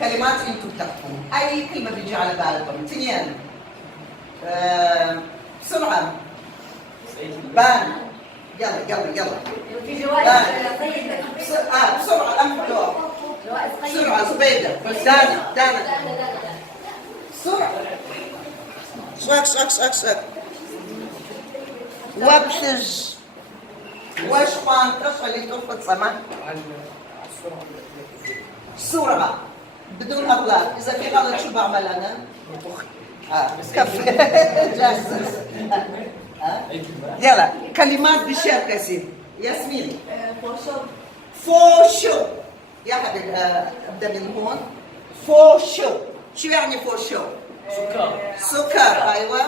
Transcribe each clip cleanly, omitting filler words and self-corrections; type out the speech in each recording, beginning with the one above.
كلمات انتم بتحكوا، اي كلمه بيجي على بالكم. اثنين بسرعه بان، يلا يلا يلا في جوائز بسرعه انفلو بسرعه. زبيده، دانا بسرعه. شك وابشج واش قانتش اللي ترفض سمع بسرعه بدون اغلاط. اذا في غلط شو بعمل انا؟ كفي جاهز. يلا كلمات بالشركة سي ياسمين. فوشو يا حبيبي ابدا من هون. فوشو شو يعني فوشو؟ سكر. ايوه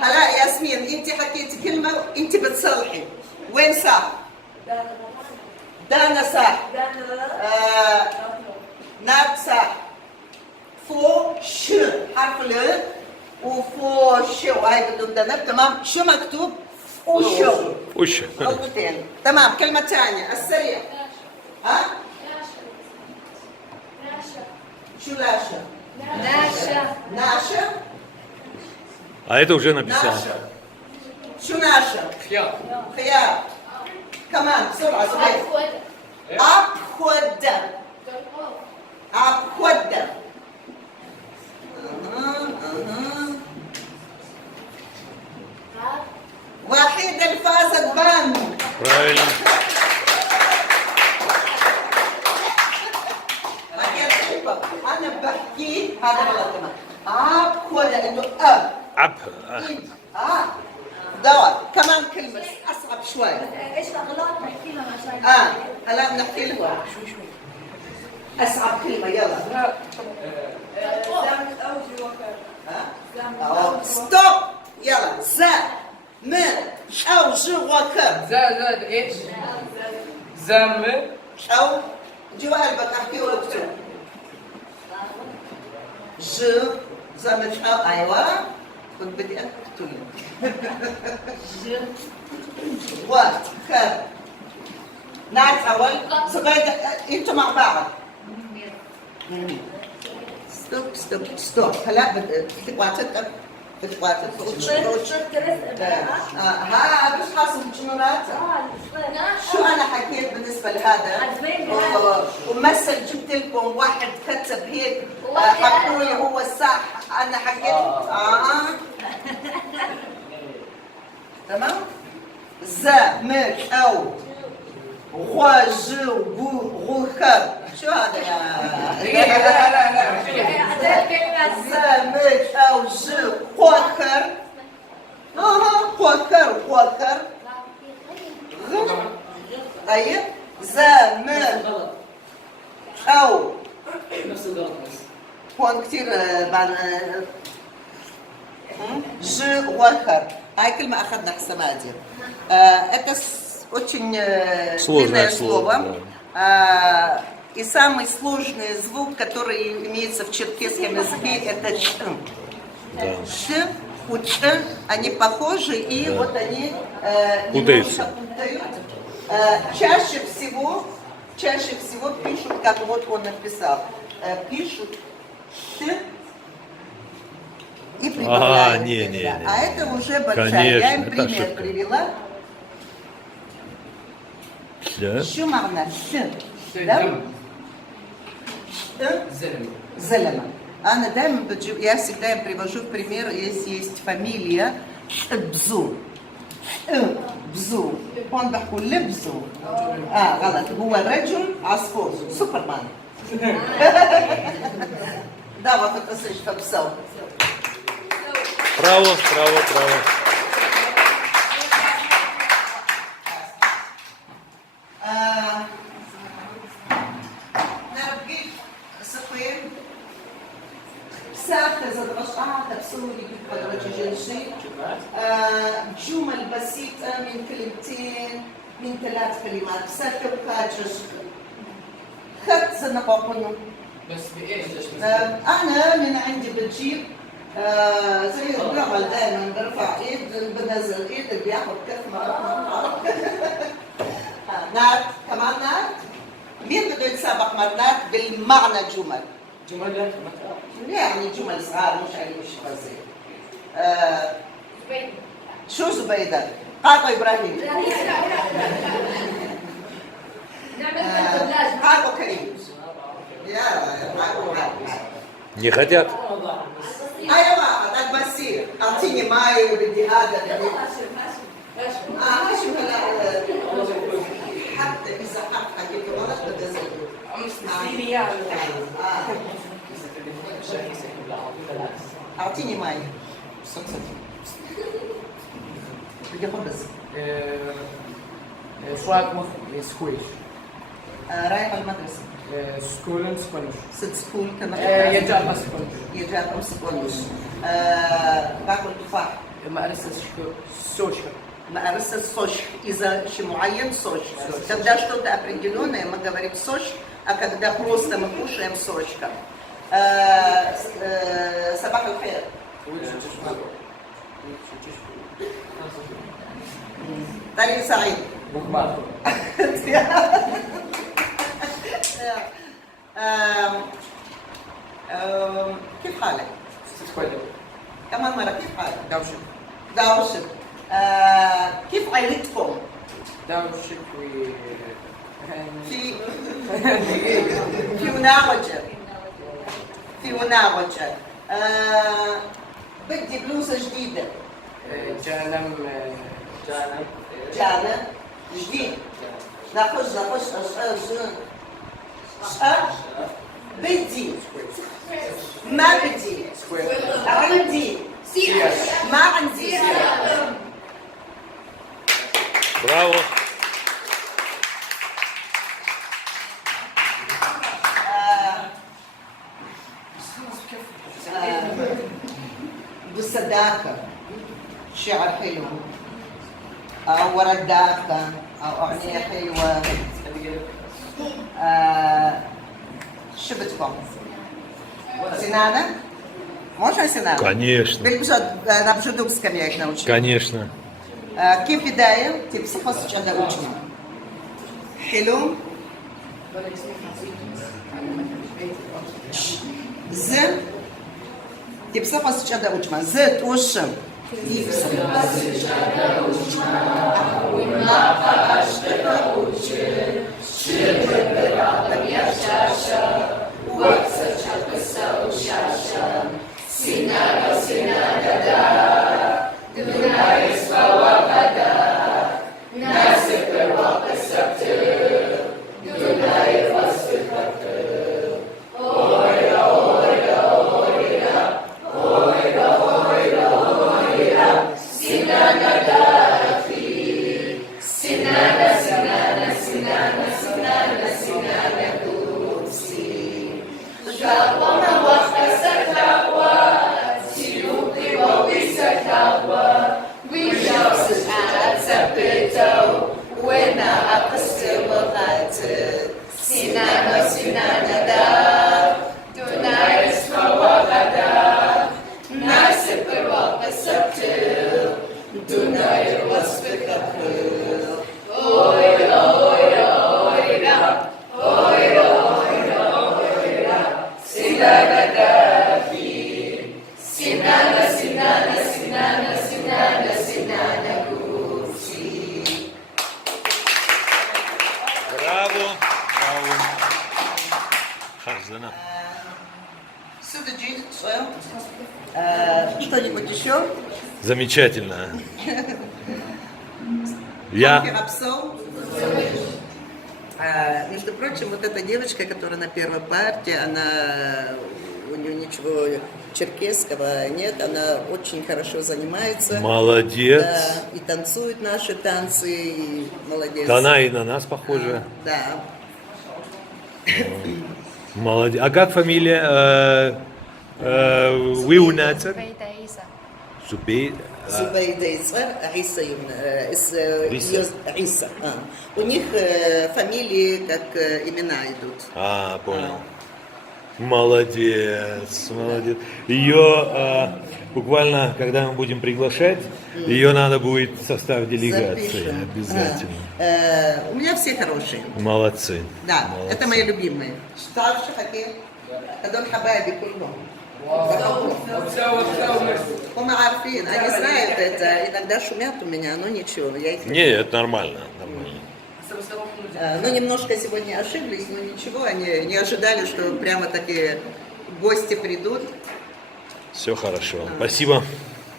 هلا ياسمين انت حكيتي كلمة انت بتصلحي. وين صح؟ دانا صح. نات صح. فوش حرف ال وفوشو هاي بدون دنب. تمام. شو مكتوب؟ فوشو غلطتين. تمام. كلمة ثانية السريع. ها؟ شو لاشة؟ ناشا. А это уже написано. شو ناشا؟ خيار. كمان بسرعة زبير. أبخد. وحيد الفازت بان. Правильно. أنا بحكي هذا غلط كمان. أبخد إنه عب. دواء. كمان كلمة أصعب شوي. ايش الاغلاط نحكي لهم عشان هلا بنحكي لهم شوي. أصعب كلمة يلا. ستوب يلا. أو زاد ايش؟ زم أو جوا قلبك احكي واكتب. زمن أو أيوة كنت بدي أكتب. وخر نعت أول زبايد أنتوا مع بعض. ستوب هلا بتقواتك ها مش حاسب جنونات. شو انا حكيت بالنسبه لهذا؟ ومثل جبت لكم واحد كتب هيك حكوا لي هو الصح. انا حكيت تمام. مش او غوخر. شو هذا يا مش او خوخر. خوخر طيب. او نفس الغلط بس هون كثير بعد غوخر. هاي كلمة أخذنا حسابها دي. Это очень длинное слово. И самый сложный звук, который имеется в черкесском языке, это ш. Ш у ч, они похожи, и вот они немножко путают. Чаще всего пишут, как вот он написал. Пишут ш и прибавляют. Не. А это уже большая. Конечно, Я им это пример ошибка. привела. Да. Что мағына? Да? Зелема. Я всегда им привожу в пример, если есть фамилия Бзу. Бзу. Он بحكوا لبزو. غلط. هو رجل عصفور. سوبرمان. Да, вот это слышно псов. Право. نرجع سقيم ساعة زاد تبصوري بقدرة جنسي. جمل بسيطة من كلمتين من 3 كلمات. ساعة بكاتش خط زنقاقنا. بس بايش؟ أنا من عندي بتجيب زي الرمل دائما برفع ايد بنزل ايد بياخد كف مرات. نات كمان نات مين بده يتسابق مرات بالمعنى جمل؟ جملة يعني جمل صغار مش علي مش فزي. زبيدة. شو زبيدة؟ قاطع إبراهيم. نعمل قاطع كريم. يا قاطع. Не хотят? أيوة طيب بصير أعطيني ماي وبدي هذا هاشم هلا حتى إذا حكيت غلط بدي أزيد. أعطيني ماي. بدي خبز. شو رايكم سكويش؟ رايح المدرسة. سكولن سكولش. ست سكول كما يجاب سكولش. يجاكم سكولش. باكل تفاح. ما أرسل سوشك. مقرصة сош. إذا شيء معين сош. Когда что-то определенное, мы говорим сош, а когда просто мы кушаем сочка. صباح الخير. طريق سعيد. كيف حالك؟ كمان مرة كيف حالك؟ داوشك. داوشك. كيف عائلتكم؟ داوشك في مناوجة. في مناوجة. بدي بلوزة جديدة. جانم جانا جديد. ناخذ بدي ما بدي عندي ما عندي Браво! بالصداقة شعر حلو أو ورداقة أو أغنية حلوة. شو بدكم؟ سنانة؟ можно سنانة؟ Конечно, на бжедукском я их научила. конечно. كيف بداية؟ تبص خص جدا وجهي. حلو. ز تبص خص جدا وجهي. ز توشم. تبص خص جدا Браво! Браво! Харзана. Судоджи, что-нибудь еще? Замечательно. Я... Между прочим, вот эта девочка, которая на первой партии, она у нее ничего черкесского нет, она очень хорошо занимается. Молодец. Да, и танцует наши танцы, и молодец. Да она и на нас похожа. Да. Молодец. А как фамилия? Виунацер? Зубей. Зубейда Ицвар, Аиса Аиса. У них фамилии как имена идут. Понял. Молодец, молодец. Ее буквально, когда мы будем приглашать, ее надо будет в состав делегации Запишем. обязательно. У меня все хорошие. Молодцы. Да, Молодцы. это мои любимые. Старший хоккей. هذول حبايبي كلهم. هم عارفين, они знают это. Иногда шумят у меня, но ничего, я их... Не, это нормально, нормально. Ну, немножко сегодня ошиблись, но ничего, они не ожидали, что прямо такие гости придут. Все хорошо. Спасибо.